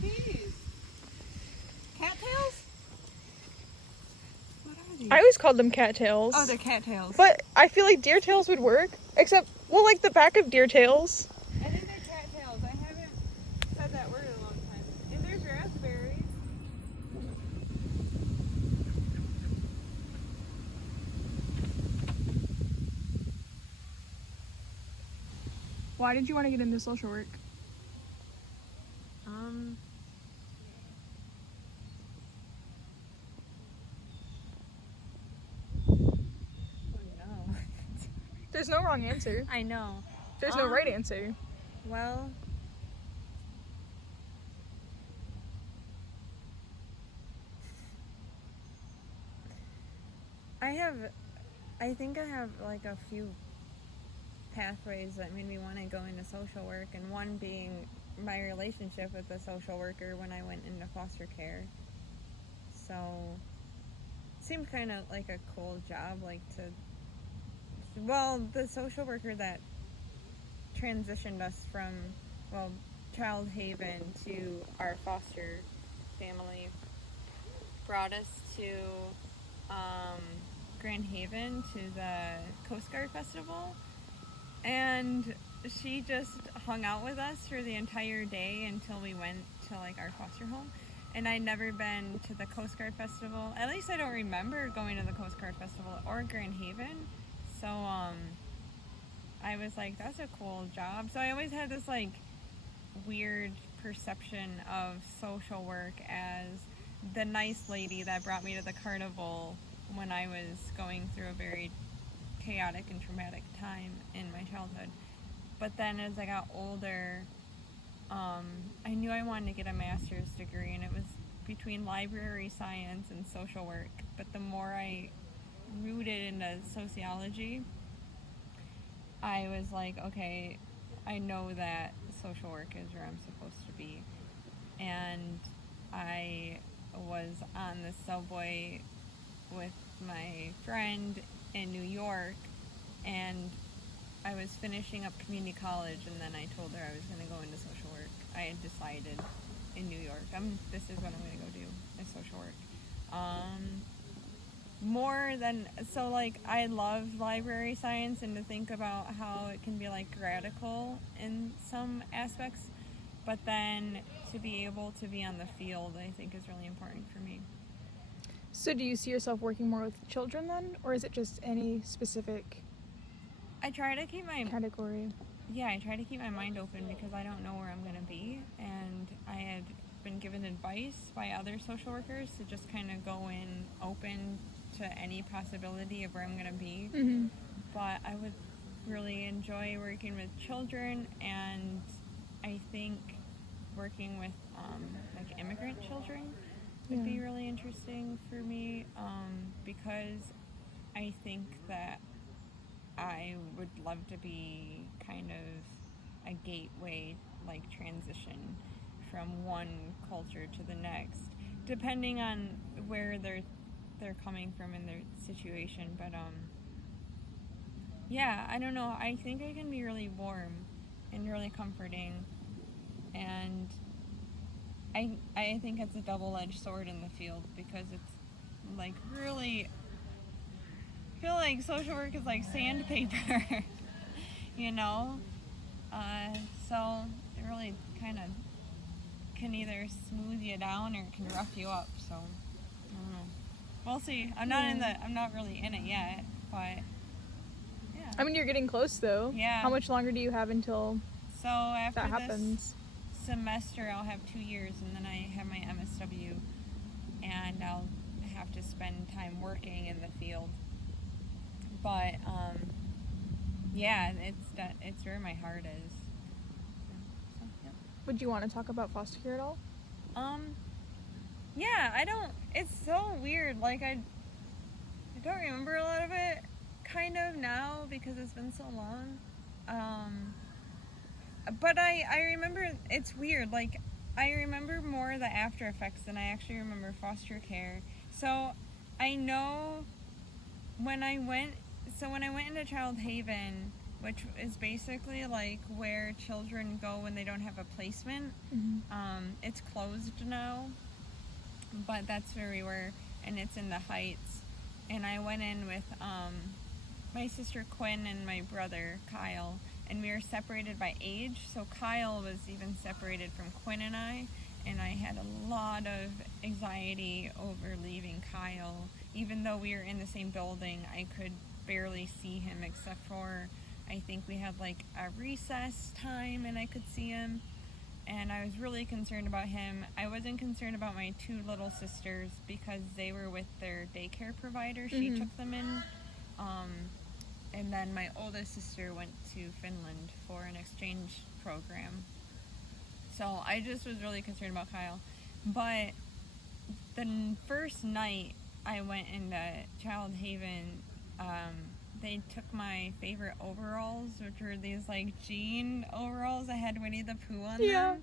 these? Cattails? What are these? I always called them cattails. Oh, they're cattails. But I feel like deer tails would work, except, well, like the back of deer tails. I think they're cattails. I haven't said that word in a long time. And there's raspberries. Why did you want to get into social work? No. There's no wrong answer. I know. There's no right answer. Well, I think I have like a few pathways that made me want to go into social work, and one being my relationship with the social worker when I went into foster care. So, it seemed kind of like a cool job, like the social worker that transitioned us from, Child Haven to our foster family brought us to Grand Haven to the Coast Guard Festival, and she just hung out with us for the entire day until we went to like our foster home. And I'd never been to the Coast Guard Festival. At least I don't remember going to the Coast Guard Festival or Grand Haven. So I was like, that's a cool job. So I always had this like weird perception of social work as the nice lady that brought me to the carnival when I was going through a very chaotic and traumatic time in my childhood. But then as I got older, I knew I wanted to get a master's degree, and it was between library science and social work. But the more I rooted into sociology, I was like, okay, I know that social work is where I'm supposed to be. And I was on the subway with my friend in New York, and I was finishing up community college, and then I told her I was going to go into social work. I had decided in New York, this is what I'm going to go do, is social work. I love library science, and to think about how it can be like radical in some aspects, but then to be able to be on the field, I think is really important for me. So do you see yourself working more with children then, or is it just any specific I try to keep my category? Yeah, I try to keep my mind open because I don't know where I'm going to be, and I had been given advice by other social workers to just kind of go in open to any possibility of where I'm going to be. Mm-hmm. But I would really enjoy working with children, and I think working with like immigrant children would be really interesting for me, because I think that I would love to be kind of a gateway, like transition from one culture to the next, depending on where they're coming from in their situation. But yeah, I don't know. I think I can be really warm and really comforting, and I think it's a double-edged sword in the field because it's like really. I feel like social work is like sandpaper, you know? So it really kind of can either smooth you down or it can rough you up. So I don't know. We'll see. I'm not really in it yet, but yeah. I mean, you're getting close though. Yeah. How much longer do you have until So after that happens? This semester, I'll have 2 years, and then I have my MSW, and I'll have to spend time working in the field. But yeah, it's where my heart is. So, yeah. Would you want to talk about foster care at all? Yeah, I don't. It's so weird. Like I don't remember a lot of it, kind of now because it's been so long. But I remember. It's weird. Like I remember more the after effects than I actually remember foster care. So I know when I went into Child Haven, which is basically like where children go when they don't have a placement. It's closed now, but that's where we were, and it's in the Heights. And I went in with my sister Quinn and my brother Kyle, and we were separated by age. So Kyle was even separated from Quinn and I had a lot of anxiety over leaving Kyle. Even though we were in the same building, I could barely see him except for, I think we had like a recess time and I could see him. And I was really concerned about him. I wasn't concerned about my two little sisters because they were with their daycare provider. She took them in. And then my oldest sister went to Finland for an exchange program. So I just was really concerned about Kyle. But the first night I went into Child Haven, they took my favorite overalls, which were these like jean overalls that had Winnie the Pooh on them.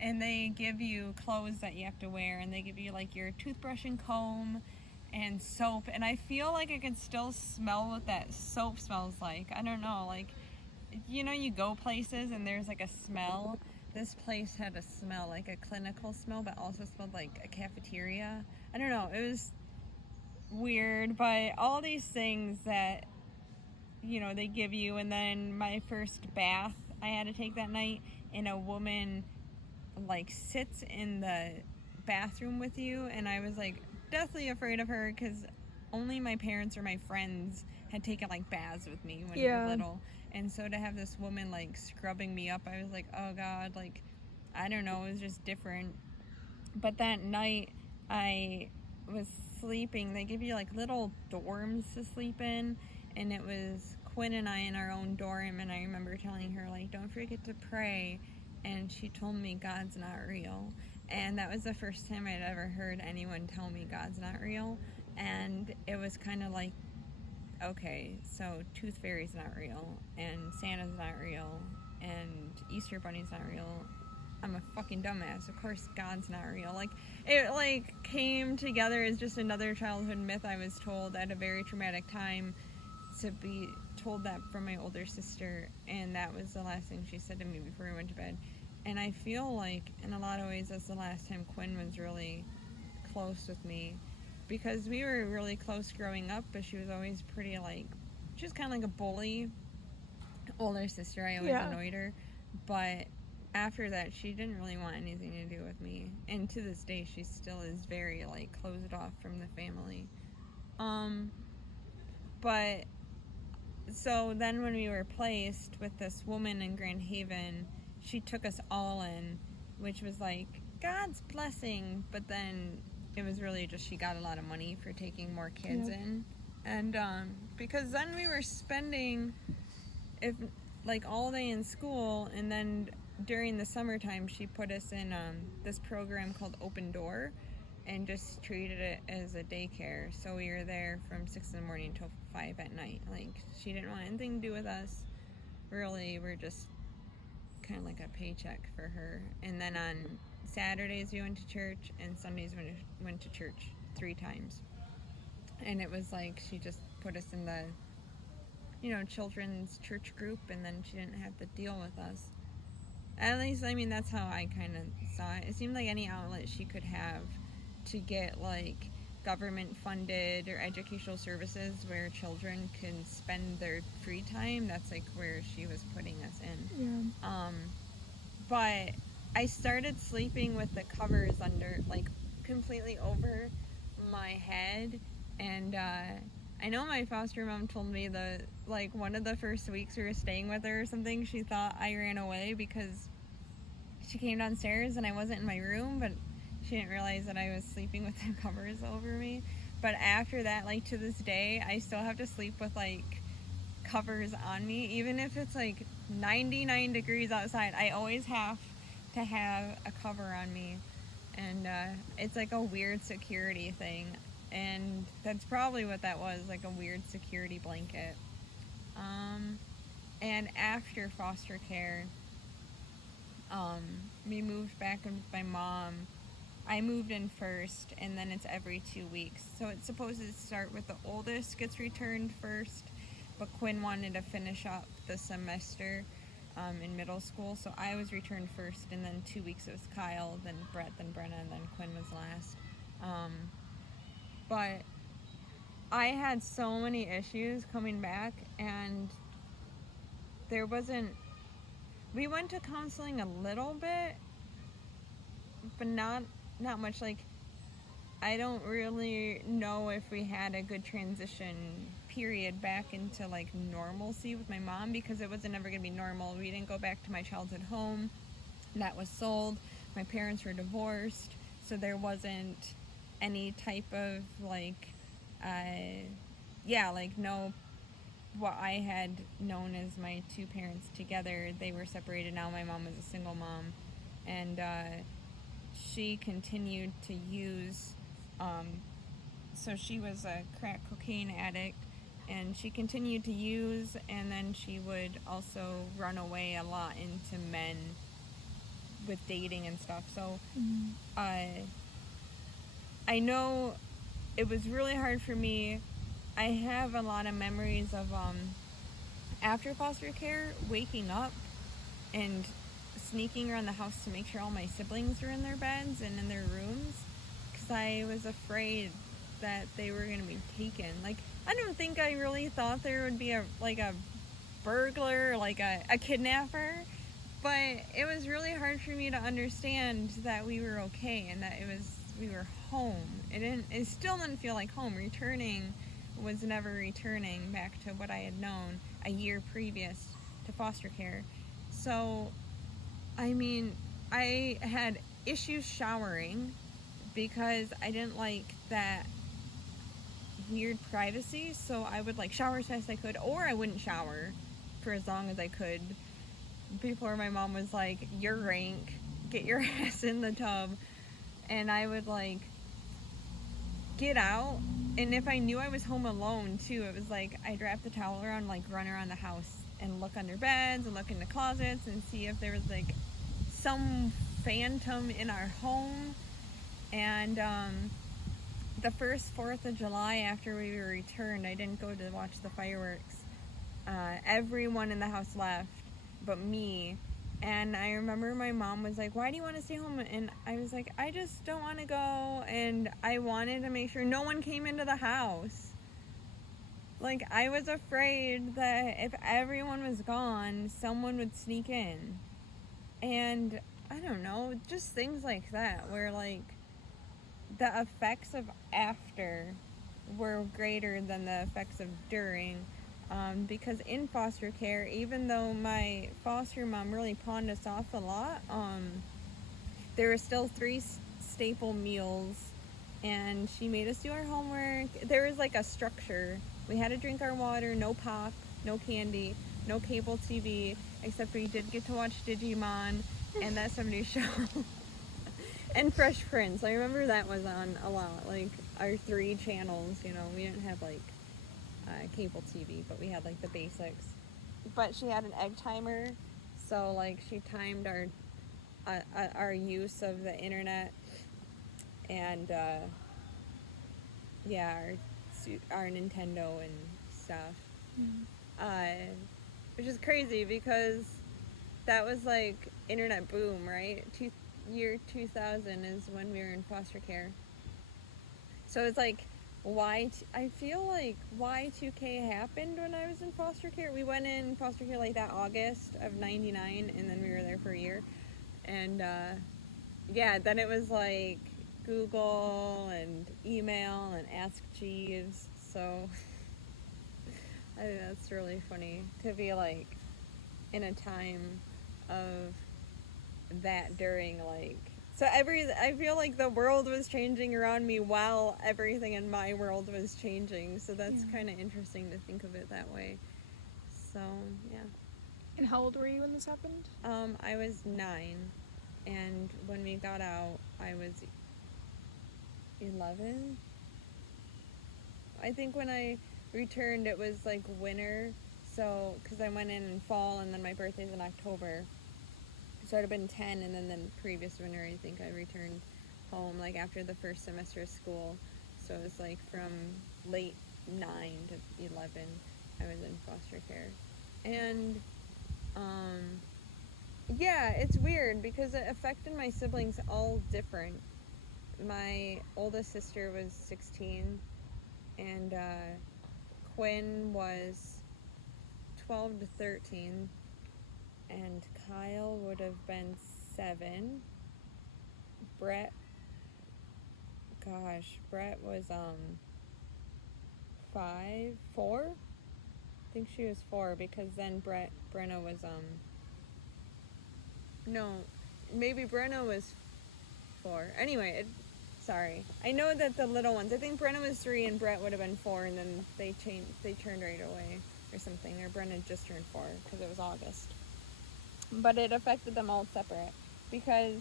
And they give you clothes that you have to wear, and they give you like your toothbrush and comb and soap. And I feel like I can still smell what that soap smells like. I don't know, like, you know, you go places and there's like a smell. This place had a smell, like a clinical smell, but also smelled like a cafeteria. I don't know, it was weird, but all these things that, you know, they give you. And then my first bath I had to take that night, and a woman like sits in the bathroom with you, and I was like deathly afraid of her because only my parents or my friends had taken like baths with me when we were little. And so to have this woman like scrubbing me up, I was like, oh God, like, I don't know, it was just different. But that night I was sleeping. They give you like little dorms to sleep in, and it was Quinn and I in our own dorm, and I remember telling her like, don't forget to pray, and she told me God's not real. And that was the first time I'd ever heard anyone tell me God's not real. And it was kind of like, okay, so Tooth Fairy's not real, and Santa's not real, and Easter Bunny's not real. I'm a fucking dumbass. Of course God's not real. Like, it like came together as just another childhood myth I was told at a very traumatic time, to be told that from my older sister, and that was the last thing she said to me before we went to bed. And I feel like in a lot of ways that's the last time Quinn was really close with me, because we were really close growing up, but she was always pretty like, she was kind of like a bully older sister. I always annoyed her, but after that she didn't really want anything to do with me, and to this day she still is very like closed off from the family. But so then when we were placed with this woman in Grand Haven, she took us all in, which was like God's blessing, but then it was really just she got a lot of money for taking more kids in. And because then we were spending like all day in school, and then during the summertime she put us in this program called Open Door, and just treated it as a daycare. So we were there from 6 in the morning till 5 at night. Like, she didn't want anything to do with us, really. We're just kind of like a paycheck for her. And then on Saturdays we went to church, and Sundays we went to church 3 times. And it was like she just put us in the, you know, children's church group, and then she didn't have to deal with us. At least, I mean, that's how I kind of saw it. It seemed like any outlet she could have to get like government funded or educational services where children can spend their free time, that's like where she was putting us in. But I started sleeping with the covers under, like, completely over my head, and I know my foster mom told me that like one of the first weeks we were staying with her or something, she thought I ran away because she came downstairs and I wasn't in my room, but she didn't realize that I was sleeping with the covers over me. But after that, like, to this day, I still have to sleep with like covers on me, even if it's like 99 degrees outside. I always have to have a cover on me, and it's like a weird security thing, and that's probably what that was, like a weird security blanket. And after foster care, we moved back in with my mom. I moved in first, and then it's every 2 weeks. So it's supposed to start with the oldest gets returned first, but Quinn wanted to finish up the semester in middle school, so I was returned first, and then 2 weeks it was Kyle, then Brett, then Brenna, and then Quinn was last. But I had so many issues coming back, and there wasn't. We went to counseling a little bit, but not much. Like, I don't really know if we had a good transition period back into like normalcy with my mom, because it wasn't ever gonna be normal. We didn't go back to my childhood home that was sold. My parents were divorced, so there wasn't any type of like no, what I had known as my two parents together. They were separated now. My mom was a single mom, and she continued to use. So she was a crack cocaine addict, and she continued to use, and then she would also run away a lot into men with dating and stuff. So I know it was really hard for me. I have a lot of memories of after foster care, waking up and sneaking around the house to make sure all my siblings were in their beds and in their rooms, because I was afraid that they were going to be taken. Like, I don't think I really thought there would be a burglar, like a kidnapper, but it was really hard for me to understand that we were okay and that we were home. It still didn't feel like home. Returning was never returning back to what I had known a year previous to foster care. So, I mean, I had issues showering because I didn't like that weird privacy, so I would like shower as fast as I could, or I wouldn't shower for as long as I could before my mom was like, "You're rank, get your ass in the tub." And I would like get out, and if I knew I was home alone too, it was like I'd wrap the towel around, like run around the house and look under beds and look into closets and see if there was like some phantom in our home. And the first 4th of July after we were returned, I didn't go to watch the fireworks. Everyone in the house left but me. And I remember my mom was like, "Why do you want to stay home?" And I was like, "I just don't want to go." And I wanted to make sure no one came into the house. Like, I was afraid that if everyone was gone, someone would sneak in. And I don't know, just things like that, where like the effects of after were greater than the effects of during. Because in foster care, even though my foster mom really pawned us off a lot, there were still 3 staple meals, and she made us do our homework. There was like a structure. We had to drink our water, no pop, no candy, no cable TV, except we did get to watch Digimon and that 70s show. And Fresh Prince. I remember that was on a lot, like our 3 channels, you know. We didn't have like cable TV, but we had like the basics. But she had an egg timer, so like she timed our use of the internet, and our Nintendo and stuff. Which is crazy because that was like internet boom, right? Year 2000 is when we were in foster care. So it's like I feel like Y2K happened when I was in foster care. We went in foster care like that August of 99, and then we were there for a year. And then it was like Google and email and Ask Jeeves. So I think that's really funny to be like in a time of that during like. So I feel like the world was changing around me while everything in my world was changing. So that's kind of interesting to think of it that way. So, yeah. And how old were you when this happened? I was 9. And when we got out, I was 11. I think when I returned, it was like winter. So, because I went in fall, and then my birthday's in October. So I'd have been 10, and then the previous winter, I think I returned home, like, after the first semester of school. So it was, like, from late 9 to 11, I was in foster care. And, yeah, it's weird because it affected my siblings all different. My oldest sister was 16, and Quinn was 12 to 13, and Kyle would have been 7. Brett was 4. I think she was 4 because then Brenna was no, maybe Brenna was 4. Anyway, sorry. I know that the little ones, I think Brenna was 3 and Brett would have been 4, and then they turned right away or something, or Brenna just turned 4 because it was August. But it affected them all separate because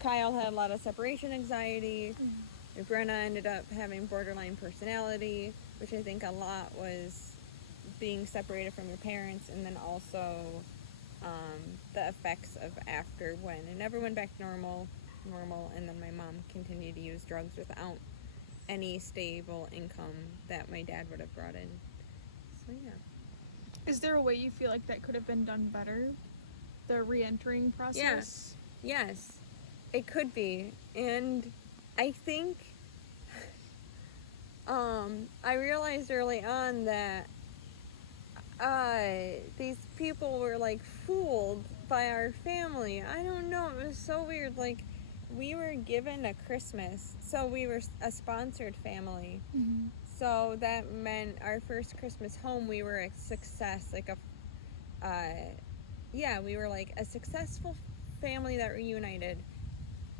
Kyle had a lot of separation anxiety. Brenna ended up having borderline personality, which I think a lot was being separated from your parents, and then also the effects of after when it never went back to normal, and then my mom continued to use drugs without any stable income that my dad would have brought in. So yeah. Is there a way you feel like that could have been done better? The re-entering process? Yes, it could be. And I think I realized early on that these people were like fooled by our family. I don't know, it was so weird. Like, we were given a Christmas, so we were a sponsored family. Mm-hmm. So that meant our first Christmas home, we were a success, like we were like a successful family that reunited.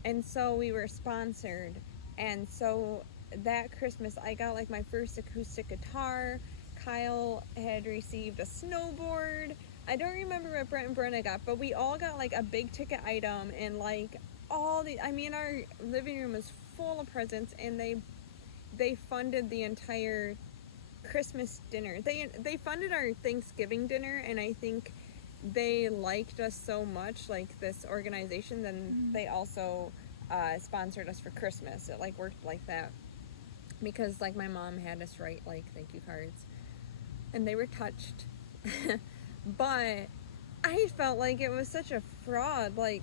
And so we were sponsored. And so that Christmas, I got like my first acoustic guitar. Kyle had received a snowboard. I don't remember what Brent and Brenna got, but we all got like a big ticket item, and like our living room was full of presents, and they funded the entire Christmas dinner. They funded our Thanksgiving dinner, and I think they liked us so much, like this organization, then they also sponsored us for Christmas. It like worked like that because like my mom had us write like thank you cards, and they were touched. But I felt like it was such a fraud, like,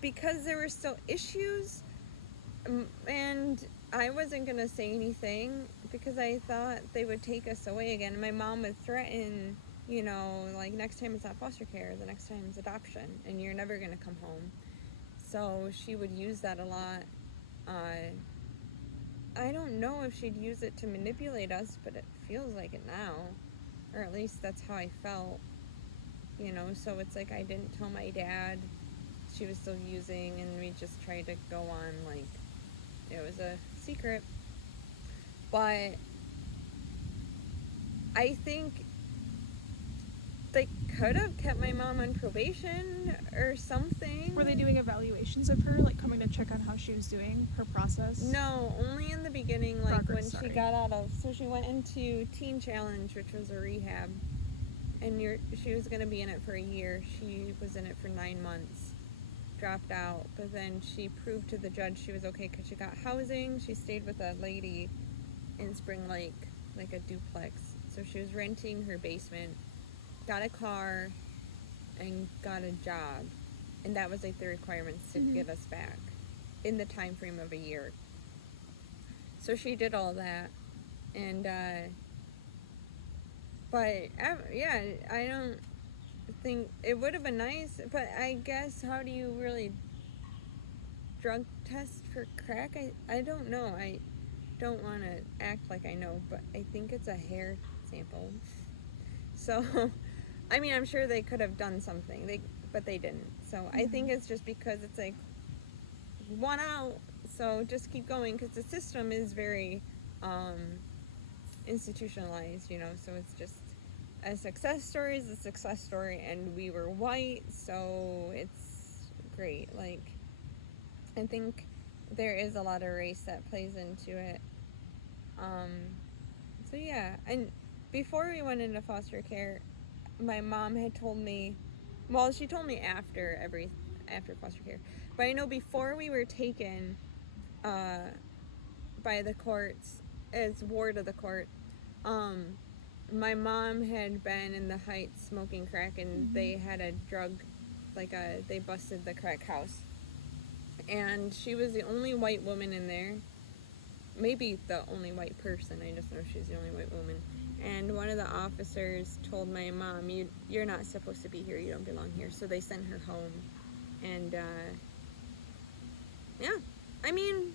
because there were still issues, and I wasn't gonna say anything because I thought they would take us away again. My mom would threaten, like, next time it's not foster care, the next time it's adoption, and you're never gonna come home. So she would use that a lot. I don't know if she'd use it to manipulate us, but it feels like it now, or at least that's how I felt. So it's like I didn't tell my dad she was still using, and we just tried to go on like it was a secret. But I think they could have kept my mom on probation or something. Were they doing evaluations of her, like coming to check on how she was doing, her process? No, only in the beginning, like she got out of, so she went into Teen Challenge, which was a rehab, and she was going to be in it for a year. She was in it for 9 months, dropped out, but then she proved to the judge she was okay because she got housing. She stayed with a lady in Spring Lake, like a duplex, so she was renting her basement, got a car, and got a job, and that was like the requirements to get us back in the time frame of a year. So she did all that, and but I don't think it would have been nice, but I guess how do you really drug test for crack? I don't know. I don't want to act like I know, but I think it's a hair sample. So I mean, I'm sure they could have done something, but they didn't. So I think it's just because it's like 1 out, so just keep going, because the system is very institutionalized, so it's just a success story is a success story, and we were white, so it's great. Like, I think there is a lot of race that plays into it. So yeah, and before we went into foster care, my mom had told me, well, she told me after foster care, but I know before we were taken by the courts as ward of the court, my mom had been in the Heights smoking crack, and they had a drug, they busted the crack house. And she was the only white woman in there. Maybe the only white person. I just know she's the only white woman. And one of the officers told my mom, you're not supposed to be here. You don't belong here. So they sent her home. And, yeah. I mean,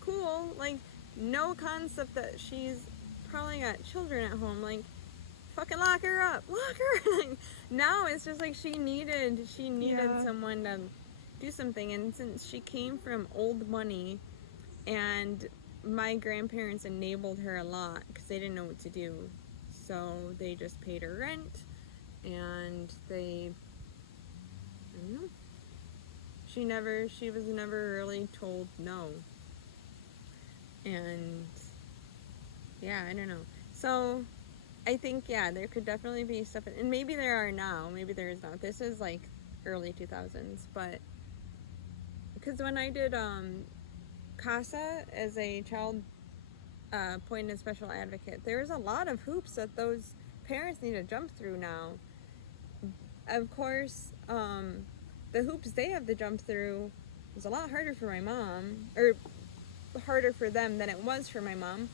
cool. Like, no concept that she's probably got children at home. Like, fucking lock her up. Lock her. Like, now it's just like she needed someone to do something. And since she came from old money, and my grandparents enabled her a lot because they didn't know what to do. So they just paid her rent, and I don't know. She was never really told no. And yeah, I don't know. So I think, yeah, there could definitely be stuff, and maybe there are now, maybe there is not. This is like early 2000s, but because when I did CASA as a child appointed special advocate, there's a lot of hoops that those parents need to jump through now. Of course, the hoops they have to jump through is a lot harder for my mom, or harder for them than it was for my mom,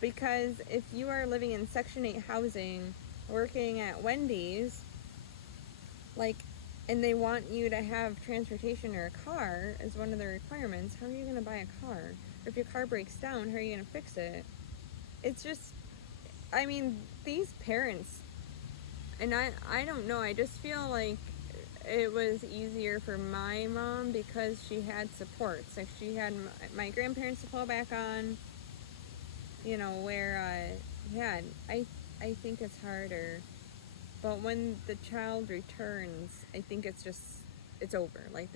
because if you are living in Section 8 housing, working at Wendy's, and they want you to have transportation or a car as one of the requirements, how are you going to buy a car? Or if your car breaks down, how are you going to fix it? It's just, I mean, these parents, and I don't know, I just feel like it was easier for my mom because she had supports. Like, she had my grandparents to fall back on, where, I think it's harder. But when the child returns, I think it's over. Like,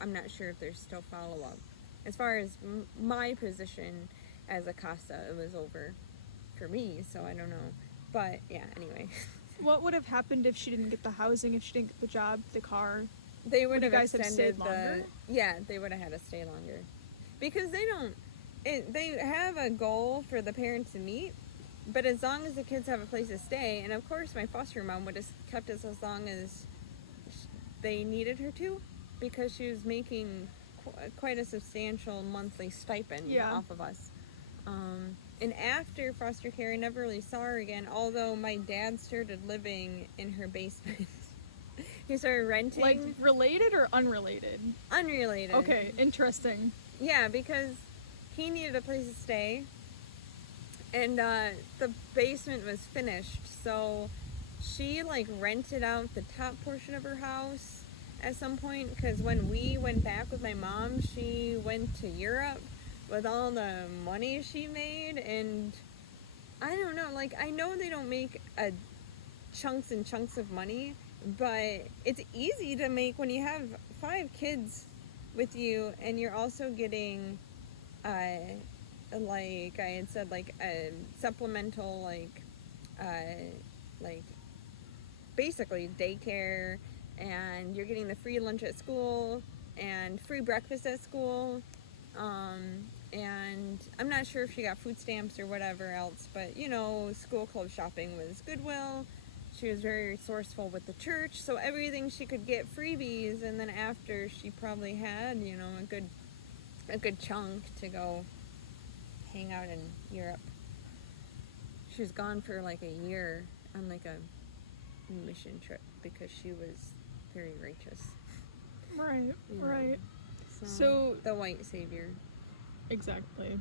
I'm not sure if there's still follow-up. As far as my position as a CASA, it was over for me, so I don't know. But, yeah, anyway. What would have happened if she didn't get the housing, if she didn't get the job, the car? They would have extended extended longer? Yeah, they would have had to stay longer. Because they have a goal for the parents to meet, but as long as the kids have a place to stay, and of course my foster mom would have kept us as long as they needed her to, because she was making quite a substantial monthly stipend off of us. And after foster care, I never really saw her again, although my dad started living in her basement. He started renting. Like, related or unrelated? Unrelated. Okay, interesting. Yeah, because he needed a place to stay, and the basement was finished, so she rented out the top portion of her house at some point, because when we went back with my mom, she went to Europe with all the money she made, and I don't know, I know they don't make chunks and chunks of money, but it's easy to make when you have 5 kids with you, and you're also getting like I had said, a supplemental, basically daycare, and you're getting the free lunch at school and free breakfast at school, and I'm not sure if she got food stamps or whatever else, but school club shopping was Goodwill. She was very resourceful with the church, so everything she could get freebies, and then after she probably had a good chunk to go hang out in Europe. She was gone for a year on a mission trip because she was very righteous. Right, right. So the white savior. Exactly.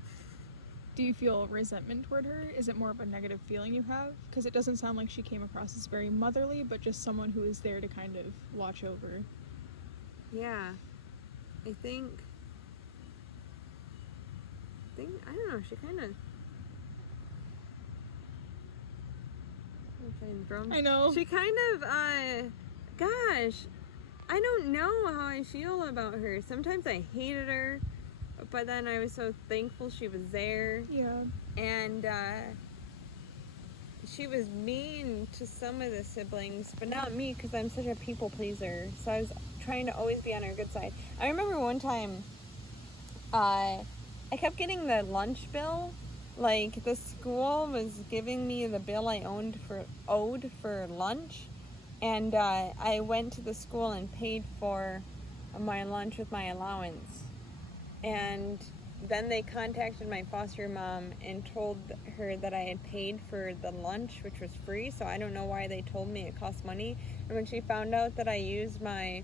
Do you feel resentment toward her? Is it more of a negative feeling you have? Because it doesn't sound like she came across as very motherly, but just someone who is there to kind of watch over. Yeah. I think I don't know, she kind of playing drums. I know. She kind of gosh, I don't know how I feel about her. Sometimes I hated her, but then I was so thankful she was there. Yeah. And she was mean to some of the siblings, but not me, because I'm such a people pleaser. So I was trying to always be on her good side. I remember one time I kept getting the lunch bill Like, the school was giving me the bill I owed for lunch, and I went to the school and paid for my lunch with my allowance. And then they contacted my foster mom and told her that I had paid for the lunch, which was free, so I don't know why they told me it cost money. And when she found out that I used my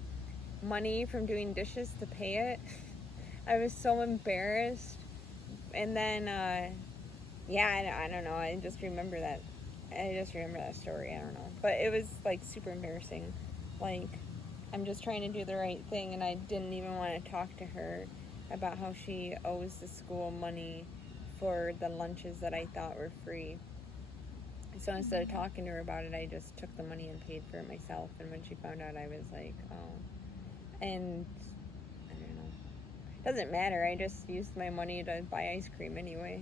money from doing dishes to pay it, I was so embarrassed. And then, I don't know. I just remember that story. I don't know. But it was, like, super embarrassing. Like, I'm just trying to do the right thing, and I didn't even want to talk to her about how she owes the school money for the lunches that I thought were free. So instead of talking to her about it, I just took the money and paid for it myself. And when she found out, I was like, oh. And I don't know. Doesn't matter. I just used my money to buy ice cream anyway.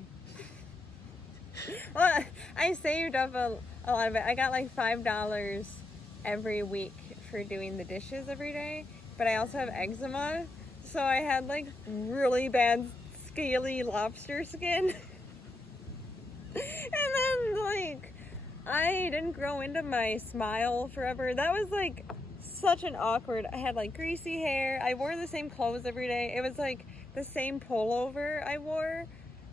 Well, I saved up a lot of it. I got like $5 every week for doing the dishes every day. But I also have eczema. So I had like really bad scaly lobster skin. And then like I didn't grow into my smile forever. That was like such an awkward. I had like greasy hair. I wore the same clothes every day. It was like the same pullover I wore,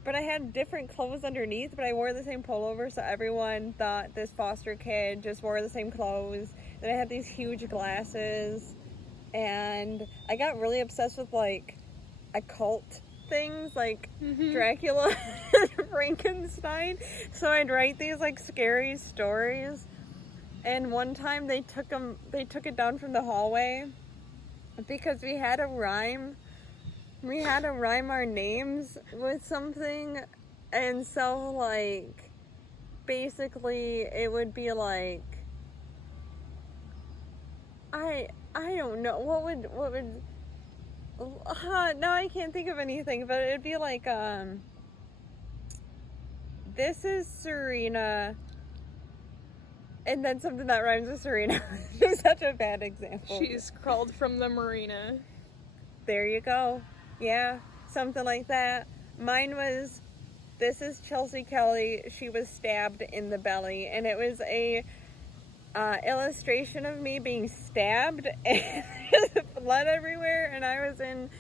but I had different clothes underneath, but I wore the same pullover, so everyone thought this foster kid just wore the same clothes. Then I had these huge glasses, and I got really obsessed with like occult things like Dracula and Frankenstein. So I'd write these like scary stories. And one time they took it down from the hallway because we had to rhyme our names with something. And so like basically it would be like I don't know what would now I can't think of anything, but it'd be like, this is Serena, and then something that rhymes with Serena. It's such a bad example. She's crawled from the marina. There you go. Yeah, something like that. Mine was, this is Chelsea Kelly. She was stabbed in the belly, and it was a illustration of me being stabbed and blood everywhere, and I was in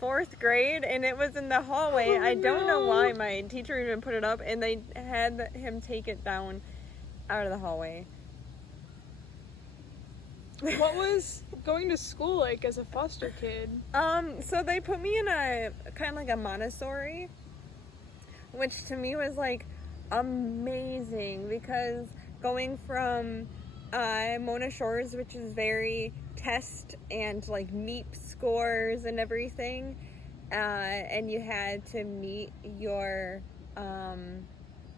4th grade, and it was in the hallway. I don't know why my teacher even put it up, and they had him take it down out of the hallway. What was going to school like as a foster kid? So they put me in a kind of like a Montessori, which to me was like amazing, because going from Mona Shores, which is very test and like MEP scores and everything, and you had to meet your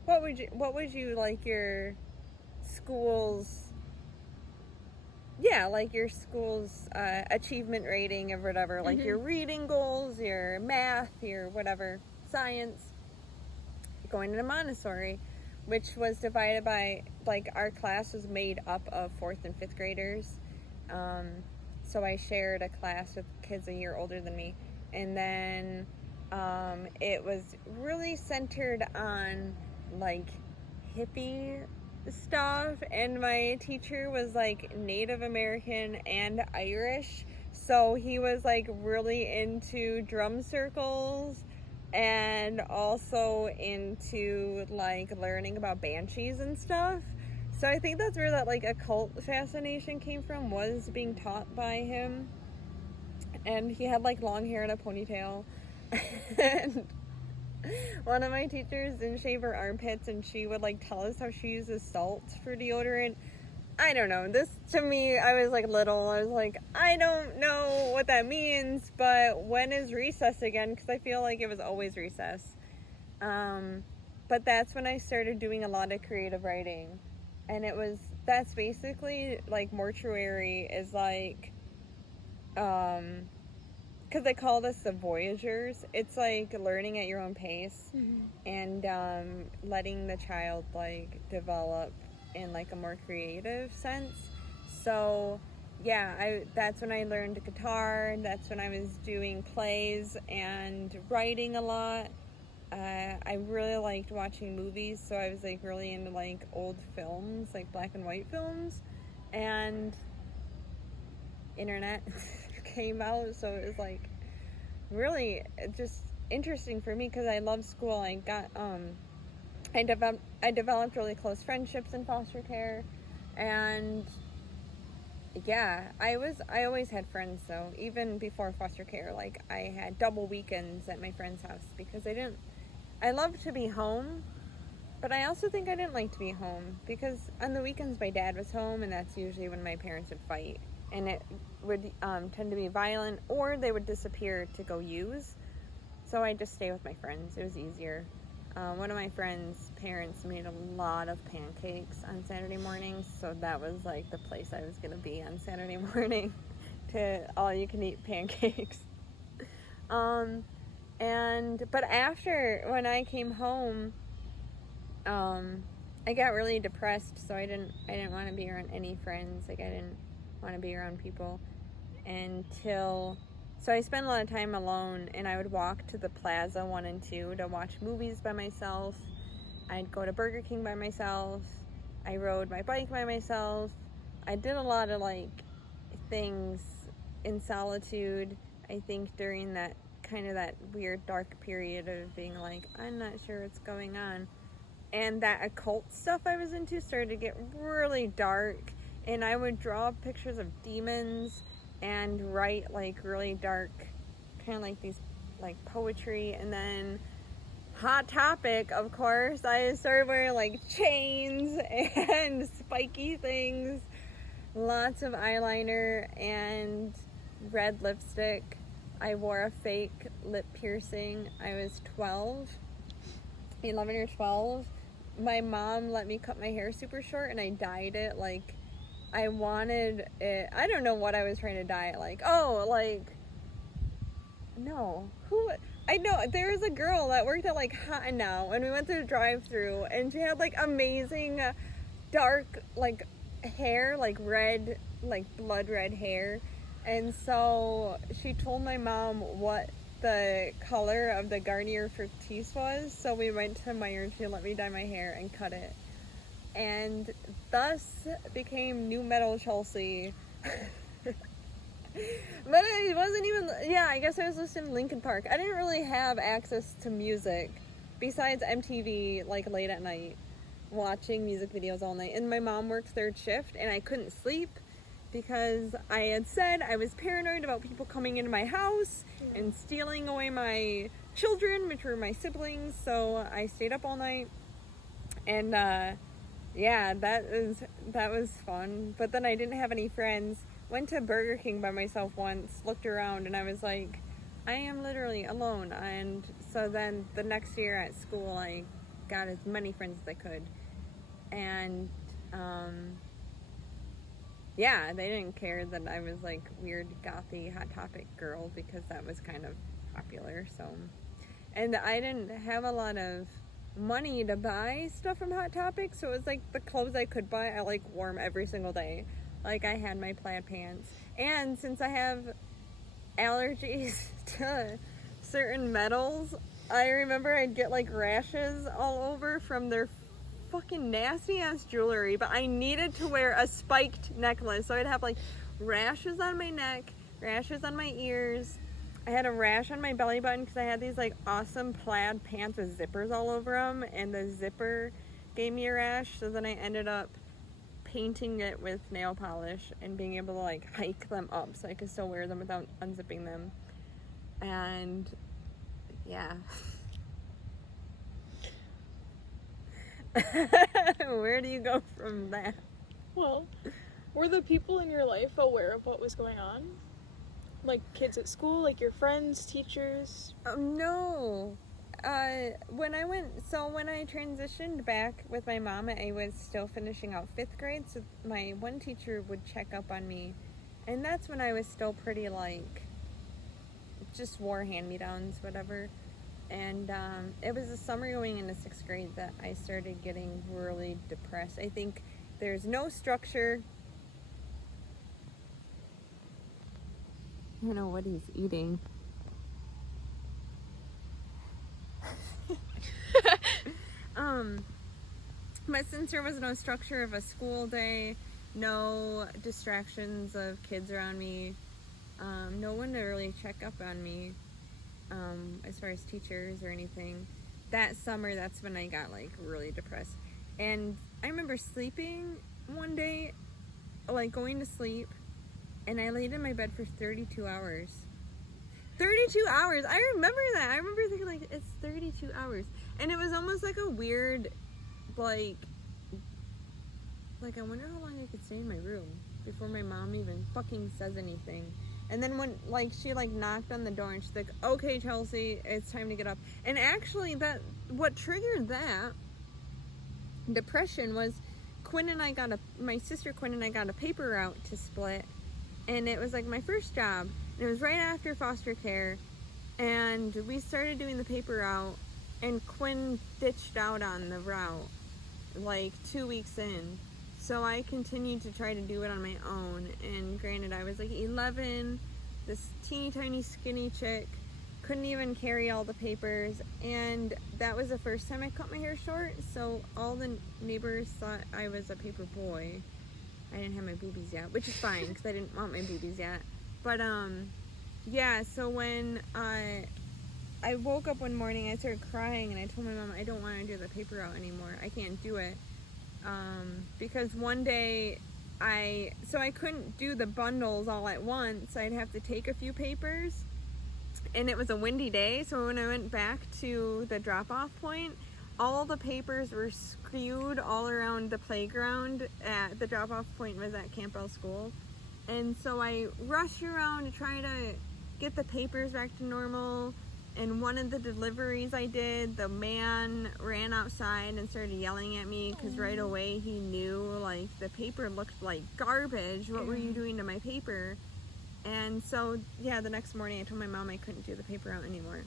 what would you like your school's achievement rating of whatever, like your reading goals, your math, your whatever, science. Going into Montessori, which was divided by, like, our class was made up of 4th and 5th graders. So I shared a class with kids a year older than me. And then it was really centered on, like, hippie stuff. And my teacher was, like, Native American and Irish. So he was, like, really into drum circles, and also into like learning about banshees and stuff. So I think that's where that like occult fascination came from, was being taught by him. And he had like long hair and a ponytail. And one of my teachers didn't shave her armpits, and she would like tell us how she uses salt for deodorant. I don't know. This, to me, I was like little. I was like, I don't know what that means, but when is recess again? Because I feel like it was always recess. But that's when I started doing a lot of creative writing. And that's basically like Mortuary is like, because they called us the Voyagers. It's like learning at your own pace and letting the child like develop in like a more creative sense. So yeah, that's when I learned guitar. That's when I was doing plays and writing a lot. I really liked watching movies, so I was like really into like old films, like black and white films, and internet came out, so it was like really just interesting for me because I love school. I developed really close friendships in foster care, and yeah, I always had friends though, even before foster care. Like I had double weekends at my friend's house because I loved to be home, but I also think I didn't like to be home because on the weekends my dad was home, and that's usually when my parents would fight, and it would tend to be violent, or they would disappear to go use. So I just stay with my friends. It was easier. One of my friends' parents made a lot of pancakes on Saturday mornings, so that was like the place I was gonna be on Saturday morning to all you can eat pancakes. But after when I came home, I got really depressed, so I didn't want to be around any friends. Like I didn't want to be around people until. So I spent a lot of time alone, and I would walk to the Plaza 1 and 2 to watch movies by myself. I'd go to Burger King by myself. I rode my bike by myself. I did a lot of like things in solitude. I think during that kind of that weird dark period of being like, I'm not sure what's going on. And that occult stuff I was into started to get really dark, and I would draw pictures of demons and write like really dark, kind of like these like poetry. And then Hot Topic, of course, I started wearing like chains and spiky things, lots of eyeliner and red lipstick. I wore a fake lip piercing. I was 11 or 12. My mom let me cut my hair super short, and I dyed it like I wanted it. I don't know what I was trying to dye it like. Oh, like, no. I know, there was a girl that worked at like Hot and Now, and we went through the drive-thru, and she had like amazing dark like hair, like red, like blood red hair. And so she told my mom what the color of the Garnier Fructis was, so we went to Meijer and she let me dye my hair and cut it. And thus became Nu Metal Chelsea. But it wasn't even, yeah, I guess I was listening to Linkin Park. I didn't really have access to music besides MTV, like late at night, watching music videos all night. And my mom worked third shift, and I couldn't sleep because I had said I was paranoid about people coming into my house and stealing away my children, which were my siblings. So I stayed up all night, and yeah, that was fun. But then I didn't have any friends. Went to Burger King by myself once, looked around, and I was like, I am literally alone. And so then the next year at school, I got as many friends as I could. And yeah, they didn't care that I was like weird gothy Hot Topic girl because that was kind of popular. So, and I didn't have a lot of money to buy stuff from Hot Topic, so it was like the clothes I could buy I like wore them every single day. Like I had my plaid pants, and since I have allergies to certain metals, I remember I'd get like rashes all over from their fucking nasty ass jewelry, but I needed to wear a spiked necklace, so I'd have like rashes on my neck, rashes on my ears. I had a rash on my belly button because I had these like awesome plaid pants with zippers all over them, and the zipper gave me a rash, so then I ended up painting it with nail polish and being able to like hike them up so I could still wear them without unzipping them. And yeah. Where do you go from that? Well, were the people in your life aware of what was going on? Like kids at school, like your friends, teachers? No. When I transitioned back with my mom, I was still finishing out 5th grade, so my one teacher would check up on me, and that's when I was still pretty like, just wore hand-me-downs, whatever. And it was the summer going into 6th grade that I started getting really depressed. I think there's no structure. I don't know what he's eating. But since there was no structure of a school day, no distractions of kids around me, no one to really check up on me, as far as teachers or anything, that summer, that's when I got, like, really depressed. And I remember sleeping one day, like, going to sleep, and I laid in my bed for 32 hours. 32 hours! I remember that! I remember thinking, like, it's 32 hours. And it was almost like a weird, like, I wonder how long I could stay in my room before my mom even fucking says anything. And then when, like, she, like, knocked on the door and she's like, okay, Chelsea, it's time to get up. And actually, what triggered that depression was my sister Quinn and I got a paper route to split. And it was, like, my first job. And it was right after foster care. And we started doing the paper route. And Quinn ditched out on the route, like, 2 weeks in. So I continued to try to do it on my own. And granted, I was like 11, this teeny tiny skinny chick, couldn't even carry all the papers. And that was the first time I cut my hair short. So all the neighbors thought I was a paper boy. I didn't have my boobies yet, which is fine because I didn't want my boobies yet. But yeah, so when I woke up one morning, I started crying and I told my mom, I don't want to do the paper route anymore. I can't do it. Because one day I couldn't do the bundles all at once. I'd have to take a few papers, and it was a windy day. So when I went back to the drop-off point, all the papers were skewed all around the playground. At the drop-off point was at Campbell School, and so I rushed around to try to get the papers back to normal. And one of the deliveries I did, the man ran outside and started yelling at me because right away he knew, like, the paper looked like garbage. What were you doing to my paper? And so, yeah, the next morning I told my mom I couldn't do the paper out anymore.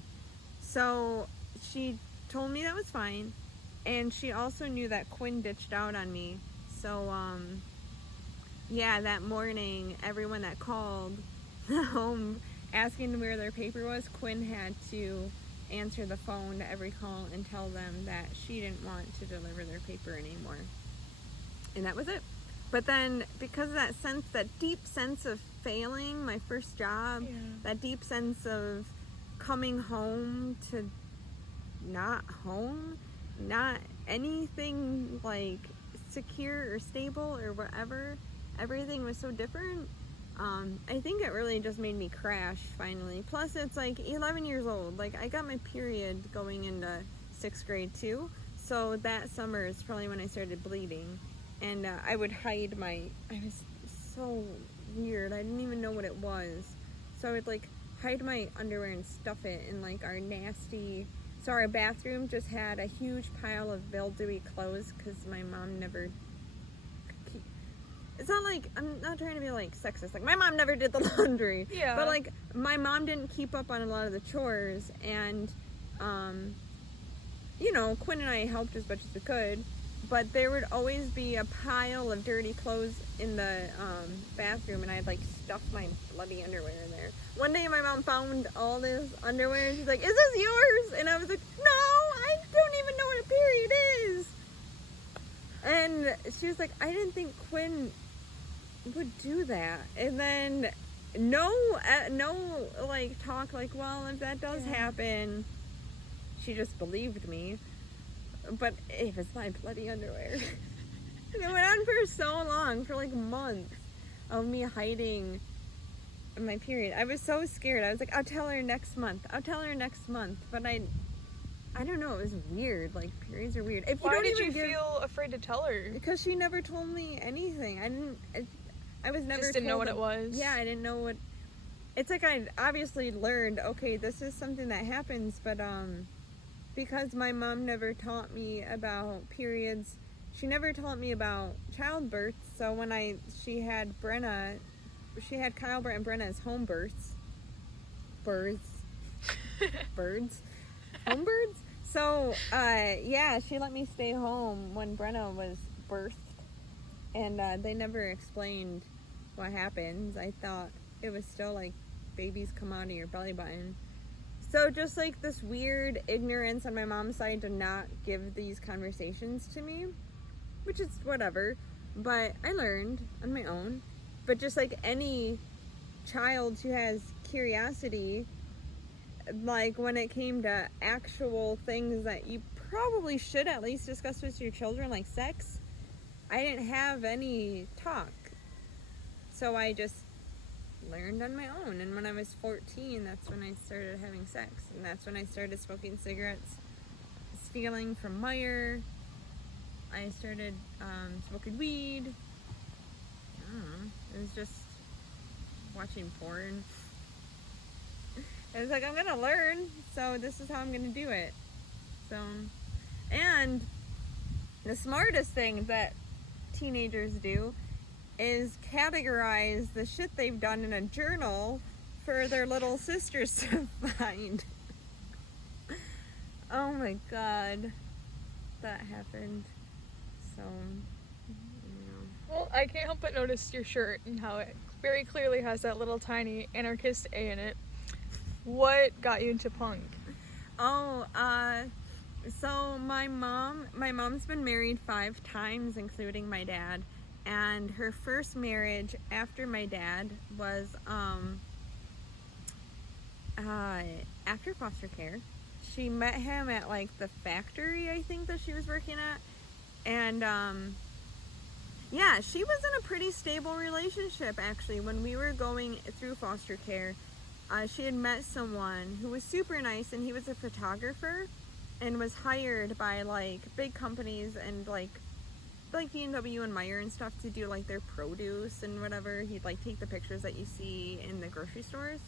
So she told me that was fine. And she also knew that Quinn ditched out on me. So, yeah, that morning, everyone that called home asking where their paper was, Quinn had to answer the phone to every call and tell them that she didn't want to deliver their paper anymore. And that was it. But then, because of that deep sense of failing my first job, that deep sense of coming home to not home, not anything, like, secure or stable or whatever, everything was so different. I think it really just made me crash finally. Plus, it's like 11 years old. Like, I got my period going into 6th grade too. So that summer is probably when I started bleeding. And I would hide I was so weird. I didn't even know what it was. So I would, like, hide my underwear and stuff it in, like, our our bathroom just had a huge pile of mildewy clothes because my mom never. It's not like, I'm not trying to be, like, sexist. Like, my mom never did the laundry. Yeah. But, like, my mom didn't keep up on a lot of the chores. And, you know, Quinn and I helped as much as we could. But there would always be a pile of dirty clothes in the bathroom. And I'd, like, stuff my bloody underwear in there. One day my mom found all this underwear. And she's like, is this yours? And I was like, no, I don't even know what a period is. And she was like, I didn't think Quinn would do that. And then no like talk like, well, if that does happen, she just believed me. But it was my bloody underwear. And it went on for so long, for like months of me hiding my period. I was so scared. I was like, I'll tell her next month. But I don't know, it was weird. Like, periods are weird. Why did you feel afraid to tell her? Because she never told me anything. I was never just didn't know what it was. Yeah, I didn't know what. It's like I obviously learned, okay, this is something that happens, but because my mom never taught me about periods, she never taught me about childbirth. So when she had Kyle, Brett, and Brenna as home births. Birds. Home birds? So, yeah, she let me stay home when Brenna was birthed. And they never explained what happens. I thought it was still like babies come out of your belly button. So just like this weird ignorance on my mom's side to not give these conversations to me, which is whatever, but I learned on my own. But just like any child who has curiosity, like when it came to actual things that you probably should at least discuss with your children, like sex, I didn't have any talk. So I just learned on my own. And when I was 14, that's when I started having sex. And that's when I started smoking cigarettes, stealing from Meyer. I started smoking weed. I don't know. It was just watching porn. I was like, I'm gonna learn, so this is how I'm gonna do it. So, and the smartest thing that teenagers do is categorize the shit they've done in a journal for their little sisters to find. Oh my god, that happened. So, you know. Well, I can't help but notice your shirt and how it very clearly has that little tiny anarchist A in it. What got you into punk? Oh, so my mom's been married 5 times, including my dad. And her first marriage after my dad was, after foster care. She met him at, like, the factory, I think, that she was working at. And, yeah, she was in a pretty stable relationship, actually. When we were going through foster care, she had met someone who was super nice, and he was a photographer and was hired by, like, big companies and, like B&W and Meyer and stuff to do, like, their produce and whatever. He'd, like, take the pictures that you see in the grocery stores.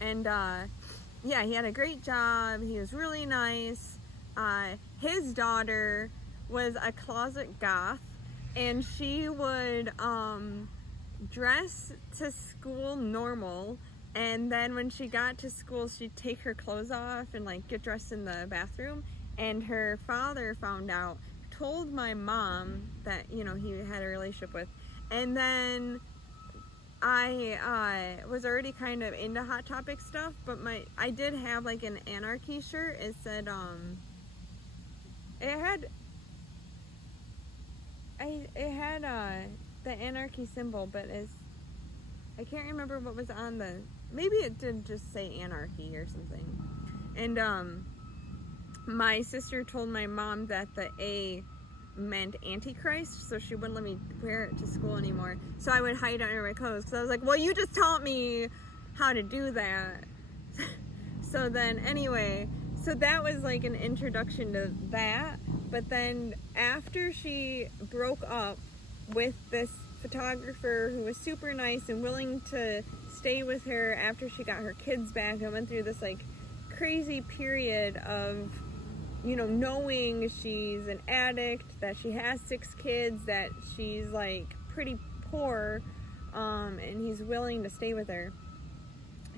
And, yeah, he had a great job. He was really nice. His daughter was a closet goth, and she would, dress to school normal, and then when she got to school, she'd take her clothes off and, like, get dressed in the bathroom. And her father found out, told my mom that, you know, he had a relationship with. And then I was already kind of into Hot Topic stuff, but I did have, like, an anarchy shirt. It said, it had the anarchy symbol, but I can't remember what was on maybe it did just say anarchy or something. And my sister told my mom that the A meant Antichrist, so she wouldn't let me wear it to school anymore. So I would hide under my clothes, because I was like, well, you just taught me how to do that. So then, anyway, so that was like an introduction to that. But then after she broke up with this photographer who was super nice and willing to stay with her after she got her kids back, I went through this, like, crazy period of, you know, knowing she's an addict, that she has 6 kids, that she's, like, pretty poor, and he's willing to stay with her.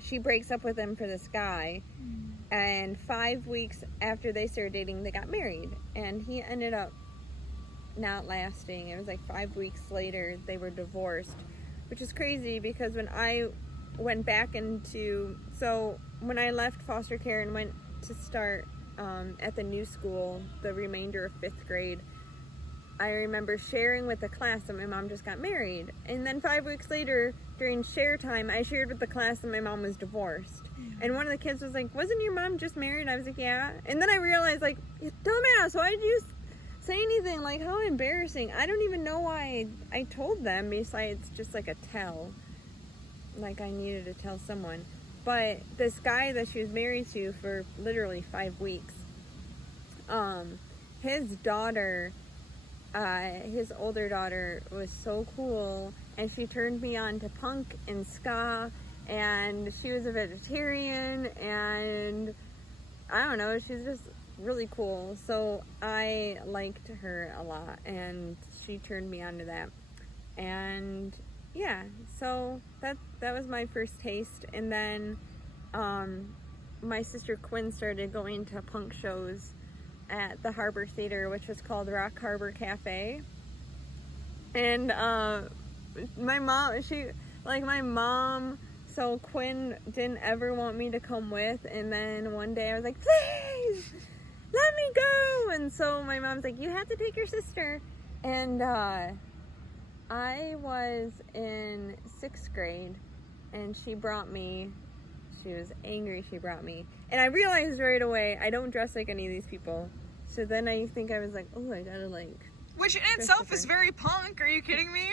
She breaks up with him for this guy, and 5 weeks after they started dating, they got married, and he ended up not lasting. It was like 5 weeks later they were divorced, which is crazy, because when I went back so when I left foster care and went to start at the new school, the remainder of 5th grade, I remember sharing with the class that my mom just got married. And then 5 weeks later, during share time, I shared with the class that my mom was divorced. And one of the kids was like, wasn't your mom just married? I was like, yeah. And then I realized, like, dumbass, why did you say anything? Like, how embarrassing. I don't even know why I told them, besides just like a tell. Like, I needed to tell someone. But this guy that she was married to for literally 5 weeks, his daughter, his older daughter, was so cool, and she turned me on to punk and ska, and she was a vegetarian, and I don't know, she's just really cool. So I liked her a lot, and she turned me on to that. And yeah, so that was my first taste. And then my sister Quinn started going to punk shows at the Harbor Theater, which was called Rock Harbor Cafe. And my mom so Quinn didn't ever want me to come with, and then one day I was like, please, let me go. And so my mom's like, you have to take your sister. And I was in 6th grade, and she brought me. She was angry she brought me. And I realized right away, I don't dress like any of these people. So then I think I was like, oh, I gotta like... Which in itself is very punk. Are you kidding me?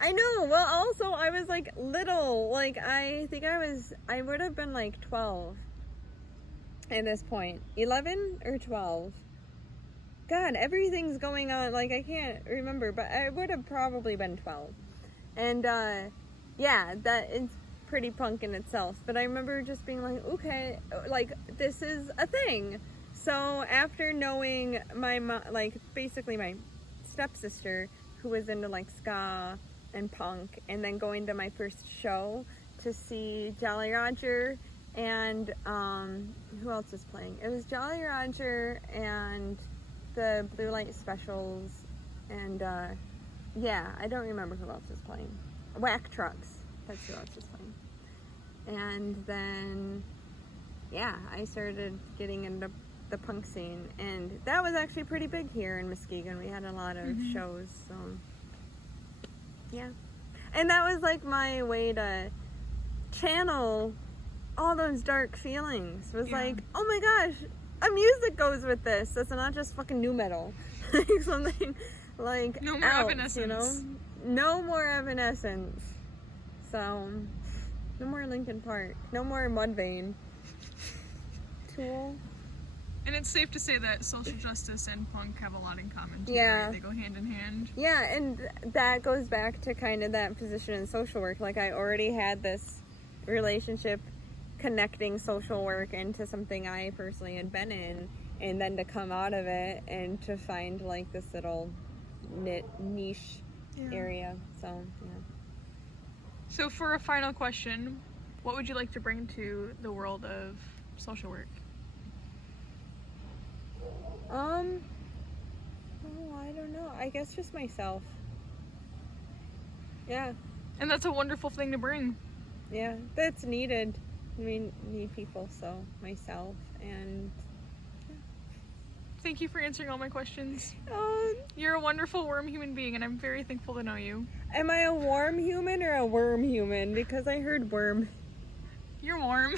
I know. Well, also, I was like little. Like, I think I would have been like 12 at this point. 11 or 12. God, everything's going on. Like, I can't remember, but I would have probably been 12. And, yeah, that is pretty punk in itself. But I remember just being like, okay, like, this is a thing. So after knowing my mom, like, basically my stepsister, who was into like ska and punk, and then going to my first show to see Jolly Roger and who else was playing? It was Jolly Roger and the Blue Light Specials, and yeah, I don't remember who else was playing. Whack Trucks, that's who else was playing. And then yeah, I started getting into the punk scene, and that was actually pretty big here in Muskegon. We had a lot of shows, so yeah. And that was like my way to channel all those dark feelings. Was like, oh my gosh, a music goes with this. That's not just fucking nu metal. Like something like no more else, Evanescence. you know? No more Evanescence. So no more Linkin Park. No more Mudvayne. Tool. And it's safe to say that social justice and punk have a lot in common too, Yeah. right? They go hand in hand. Yeah, and that goes back to kind of that position in social work. Like, I already had this relationship connecting social work into something I personally had been in, and then to come out of it and to find like this little niche area. So, yeah. So for a final question, what would you like to bring to the world of social work? Oh, I don't know. I guess just myself. Yeah. And that's a wonderful thing to bring. Yeah, that's needed. We need people, so myself, and Thank you for answering all my questions. oh, You're a wonderful worm human being, and I'm very thankful to know you. am I a warm human or a worm human? Because I heard worm. You're warm.